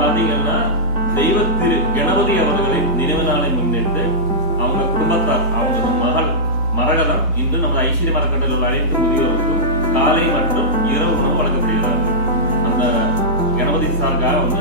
பாத்தீங்கன்னா தெய்வ திரு கணபதி அவர்களின் நினைவு நாளை முன்னிட்டு அவங்க குடும்பத்தார் அவங்க மகள் மரகதம் இன்று நமது ஐஸ்வர்ய மரக்கட்டளை உள்ள அனைத்து முதியோருக்கும் காலை மற்றும் இரவு உணவு வழங்கப்படுகிறார்கள். அந்த கணபதி சார்காக வந்து